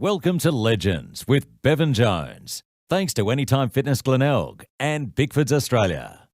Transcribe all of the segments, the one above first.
Welcome to Legends with Bevan Jones. Thanks to Anytime Fitness Glenelg and Bigford's Australia.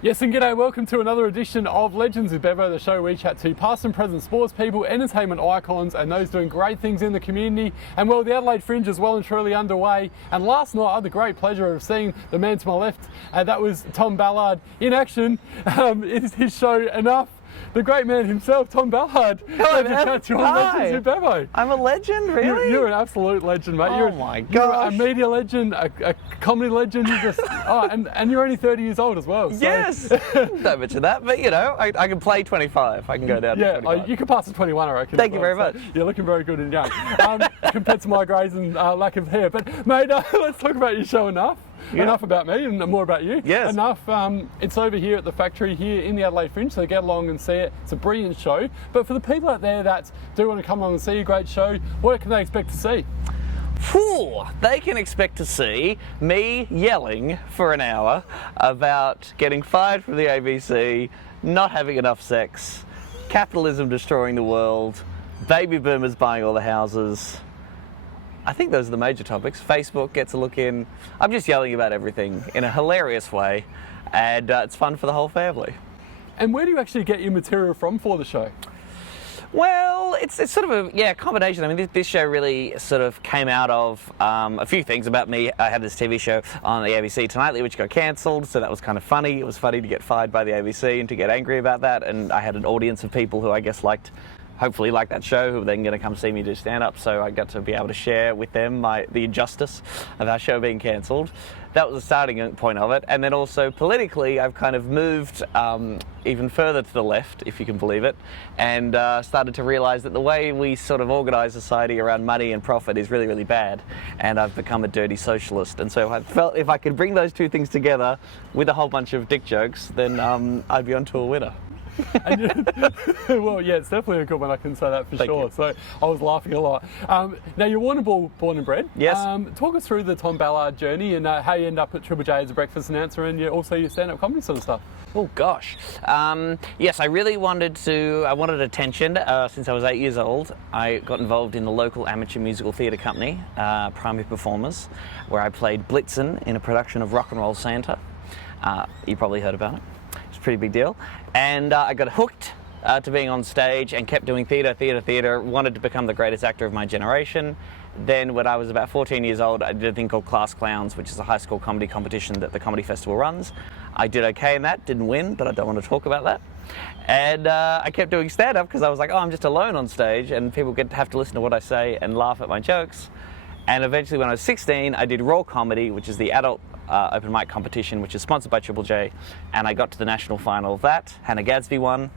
Yes, and g'day, welcome to another edition of Legends with Bevo, the show where we chat to past and present sports people, entertainment icons, and those doing great things in the community. And well, the Adelaide Fringe is well and truly underway. And last night I had the great pleasure of seeing the man to my left, that was Tom Ballard in action. It's his show Enough. The great man himself, Tom Ballard. Hello, man. Legends with Bevo. I'm a legend, really? You're an absolute legend, mate. Oh my gosh. You're a media legend, a comedy legend. You just, and you're only 30 years old as well. So. Yes. Don't mention that, but you know, I can play 25. I can go down to 25. You can pass to 21, I reckon. Thank you very much. You're looking very good and young compared to my greys and lack of hair. But mate, let's talk about your show Enough. Yeah. Enough about me and more about you. Yes. Enough. It's over here at the factory here in the Adelaide Fringe, so get along and see it. It's a brilliant show. But for the people out there that do want to come along and see a great show, what can they expect to see? They can expect to see me yelling for an hour about getting fired from the ABC, not having enough sex, capitalism destroying the world, baby boomers buying all the houses. I think those are the major topics. Facebook gets a look in. I'm just yelling about everything in a hilarious way, and it's fun for the whole family. And where do you actually get your material from for the show? Well, it's sort of a combination. I mean, this show really sort of came out of a few things about me. I had this TV show on the ABC Tonightly, which got cancelled, so that was kind of funny. It was funny to get fired by the ABC and to get angry about that, and I had an audience of people who I guess hopefully like that show, who are then going to come see me do stand-up, so I got to be able to share with them the injustice of our show being cancelled. That was the starting point of it, and then also politically I've kind of moved even further to the left, if you can believe it, and started to realise that the way we sort of organise society around money and profit is really, really bad, and I've become a dirty socialist, and so I felt if I could bring those two things together with a whole bunch of dick jokes, then I'd be onto a winner. Well, yeah, it's definitely a good one, I can say that for Thank sure. you. So I was laughing a lot. Now, you're Warnambool born and bred. Yes. Talk us through the Tom Ballard journey and how you end up at Triple J as a breakfast announcer and also your stand-up comedy sort of stuff. Oh gosh. Yes, I really wanted attention since I was 8 years old. I got involved in the local amateur musical theatre company, Primary Performers, where I played Blitzen in a production of Rock and Roll Santa. You probably heard about it. It's a pretty big deal. And I got hooked to being on stage and kept doing theatre, wanted to become the greatest actor of my generation. Then when I was about 14 years old, I did a thing called Class Clowns, which is a high school comedy competition that the Comedy Festival runs. I did okay in that, didn't win, but I don't want to talk about that. And I kept doing stand-up because I was like, I'm just alone on stage and people have to listen to what I say and laugh at my jokes. And eventually when I was 16, I did Raw Comedy, which is the adult open mic competition, which is sponsored by Triple J, and I got to the national final of that. Hannah Gadsby won.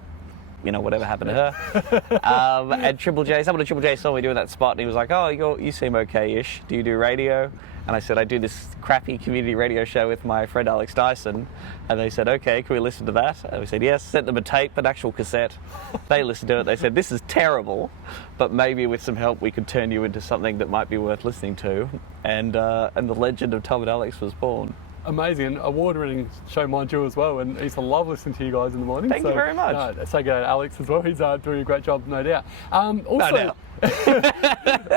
You know, whatever happened to her. And Triple J, someone at Triple J saw me doing that spot, and he was like, "Oh, you seem okay-ish. Do you do radio?" And I said, "I do this crappy community radio show with my friend Alex Dyson." And they said, "Okay, can we listen to that?" And we said, "Yes." Sent them a tape, an actual cassette. They listened to it. They said, "This is terrible, but maybe with some help we could turn you into something that might be worth listening to." And the legend of Tom and Alex was born. Amazing, award-winning show, mind you, as well, and I used to love listening to you guys in the morning. Thank you very much. Say go to Alex as well, he's doing a great job, no doubt. No doubt.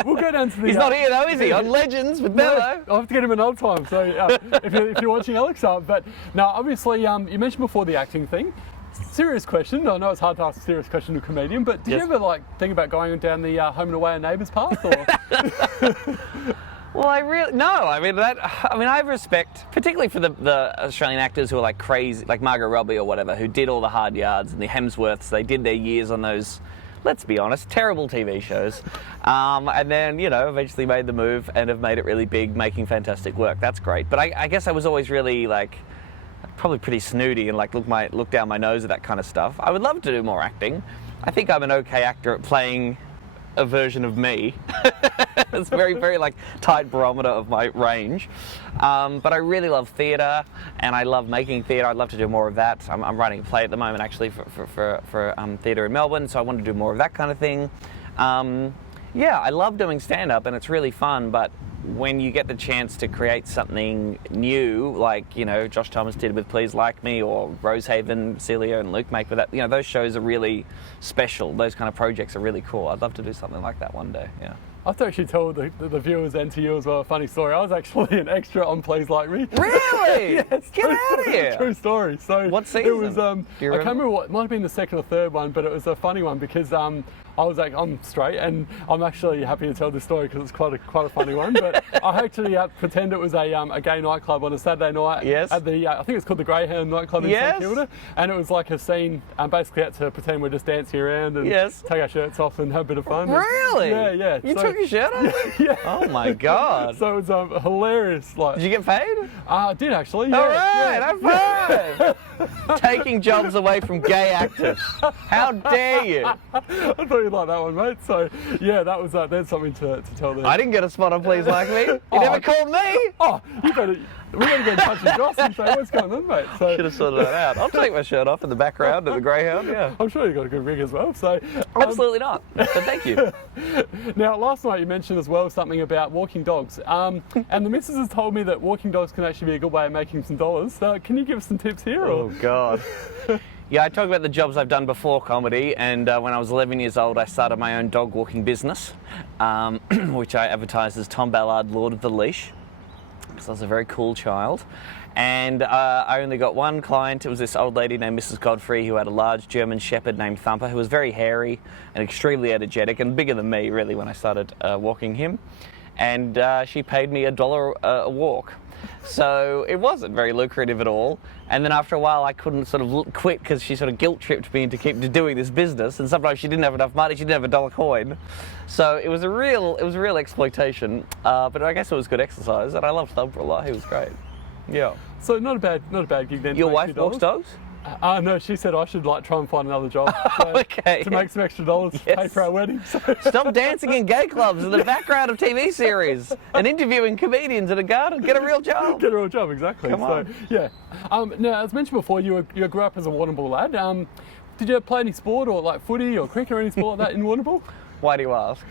We'll go down to the... He's not here though, is he? On Legends with Bevo. I'll have to get him an old time, so if you're watching Alex up. But no, obviously, you mentioned before the acting thing. Serious question, I know it's hard to ask a serious question to a comedian, but did you ever think about going down the home and away and neighbours path? Or? Well, I have respect, particularly for the Australian actors who are like crazy, like Margot Robbie or whatever, who did all the hard yards, and the Hemsworths, they did their years on those, let's be honest, terrible TV shows. And then, eventually made the move and have made it really big, making fantastic work. That's great. But I guess I was always really probably pretty snooty and look down my nose at that kind of stuff. I would love to do more acting. I think I'm an okay actor at playing a version of me. It's very, very tight barometer of my range. But I really love theatre and I love making theatre. I'd love to do more of that. I'm writing a play at the moment actually for theatre in Melbourne, so I want to do more of that kind of thing. Yeah, I love doing stand-up and it's really fun, but when you get the chance to create something new, like, you know, Josh Thomas did with Please Like Me, or Rosehaven, Celia and Luke make with that, you know, those shows are really special. Those kind of projects are really cool. I'd love to do something like that one day, yeah. I have to actually tell the viewers and to you as well a funny story. I was actually an extra on Please Like Me. Really? Yes, Get out of here. True story. So what season? It was, I can't remember what, it might have been the second or third one, but it was a funny one because I was like, I'm straight, and I'm actually happy to tell this story because it's quite a funny one. But I actually had to pretend it was a gay nightclub on a Saturday night. Yes. At the I think it's called the Greyhound nightclub in St Kilda, and it was like a scene. Basically had to pretend we're just dancing around and take our shirts off and have a bit of fun. Really? Yeah. You took your shirt off? Yeah. Oh my God. So it was hilarious. Like, did you get paid? I did actually. Yeah. All right, high five. Taking jobs away from gay actors. How dare you? I thought you'd like that one, mate. So yeah, that was there's something to tell there. I didn't get a spot on Please Like Me. You never called me. Oh, we better get in touch with Joss and say what's going on, mate. So should have sorted that out. I'll take my shirt off in the background of the Greyhound. Yeah. I'm sure you got a good rig as well. So absolutely not. But thank you. Now, last night you mentioned as well something about walking dogs, and the missus has told me that walking dogs can actually be a good way of making some dollars. So can you give us some tips here? Oh God. Yeah, I talk about the jobs I've done before comedy, and when I was 11 years old, I started my own dog walking business, which I advertised as Tom Ballard, Lord of the Leash, because I was a very cool child. And I only got one client. It was this old lady named Mrs. Godfrey, who had a large German Shepherd named Thumper, who was very hairy and extremely energetic and bigger than me, really, when I started walking him. And she paid me $1 a walk. So it wasn't very lucrative at all. And then after a while, I couldn't sort of quit because she sort of guilt-tripped me into keep doing this business. And sometimes she didn't have enough money. She didn't have $1 coin. So it was a real exploitation. But I guess it was good exercise, and I loved Thumper a lot. He was great. Yeah. So not a bad gig then. Your wife walks dogs? No, she said I should try and find another job okay. to make some extra dollars to pay for our wedding. So. Stop dancing in gay clubs in the background of TV series and interviewing comedians at a garden. Get a real job. Get a real job, exactly. Come on. So, yeah. Now, as mentioned before, you grew up as a Warnambool lad. Did you play any sport or like footy or cricket or any sport like that in Warnambool? Why do you ask?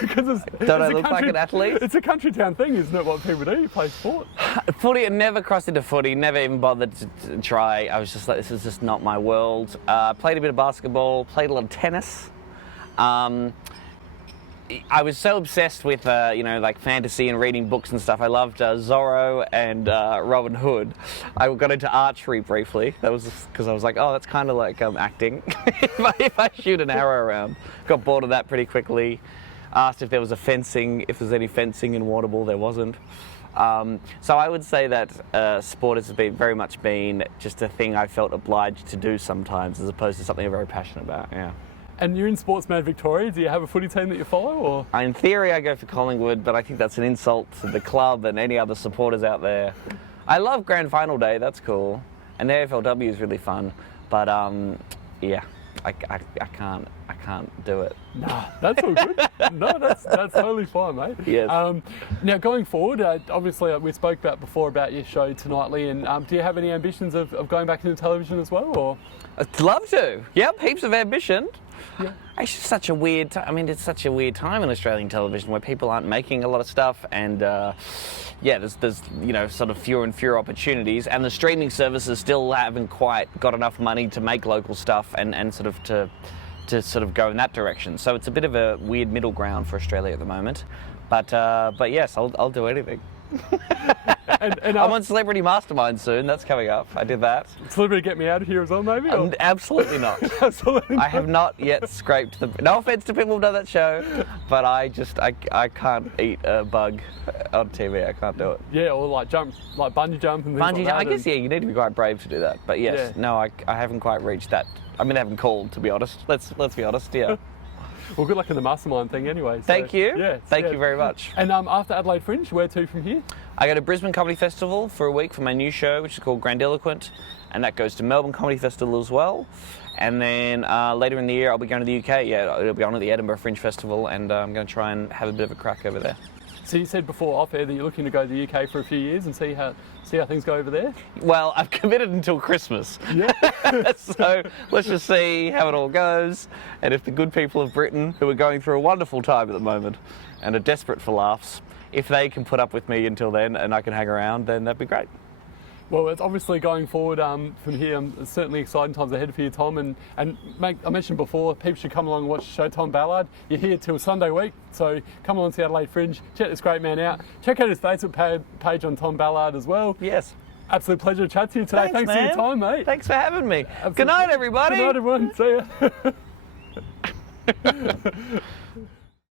Because don't I look like an athlete? It's a country town thing, isn't it? What people do, you play sport. Footy, I never crossed into footy. Never even bothered to try. I was just like, this is just not my world. Played a bit of basketball. Played a lot of tennis. I was so obsessed with, like fantasy and reading books and stuff. I loved Zorro and Robin Hood. I got into archery briefly. That was because I was like, oh, that's kind of like acting. if I shoot an arrow around. Got bored of that pretty quickly. Asked if there was if there's any fencing in Warnambool. There wasn't. So I would say that sport has very much been just a thing I felt obliged to do sometimes, as opposed to something I'm very passionate about. Yeah. And you're in Sportsman Victoria. Do you have a footy team that you follow? Or? In theory, I go for Collingwood, but I think that's an insult to the club and any other supporters out there. I love Grand Final Day. That's cool, and the AFLW is really fun. But yeah, I can't do it. Nah, that's all good. No, that's totally fine, mate. Yes. Now, going forward, obviously we spoke before about your show Tonightly, and do you have any ambitions of going back into television as well, or? I'd love to. Yep, heaps of ambition. Yeah. It's just such a weird it's such a weird time in Australian television where people aren't making a lot of stuff, and there's sort of fewer and fewer opportunities, and the streaming services still haven't quite got enough money to make local stuff and sort of to sort of go in that direction. So it's a bit of a weird middle ground for Australia at the moment. But yes, I'll do anything. And I'm on Celebrity Mastermind soon. That's coming up. I did that. Celebrity Get Me Out of Here as well, maybe? Absolutely not. Absolutely. I have not yet scraped the. No offense to people who've done that show, but I can't eat a bug on TV. I can't do it. Yeah, or like bungee jump and things like that. I guess you need to be quite brave to do that. But yes, yeah. No, I haven't quite reached that. I mean, I haven't called, to be honest. Let's be honest. Yeah. Well, good luck in the mastermind thing anyway. So, thank you. Yeah, Thank you very much. And after Adelaide Fringe, where to from here? I go to Brisbane Comedy Festival for a week for my new show, which is called Grandiloquent, and that goes to Melbourne Comedy Festival as well. And then later in the year, I'll be going to the UK. Yeah, it'll be on at the Edinburgh Fringe Festival, and I'm going to try and have a bit of a crack over there. So you said before off air that you're looking to go to the UK for a few years and see how things go over there? Well, I've committed until Christmas. Yeah. So let's just see how it all goes, and if the good people of Britain, who are going through a wonderful time at the moment and are desperate for laughs, if they can put up with me until then and I can hang around, then that'd be great. Well, it's obviously going forward from here. It's certainly exciting times ahead for you, Tom. And mate, I mentioned before, people should come along and watch the show, Tom Ballard. You're here till Sunday week, so come along to the Adelaide Fringe. Check this great man out. Check out his Facebook page on Tom Ballard as well. Yes. Absolute pleasure to chat to you today. Thanks for your time, mate. Thanks for having me. Good night, everybody. Good night, everyone. See ya.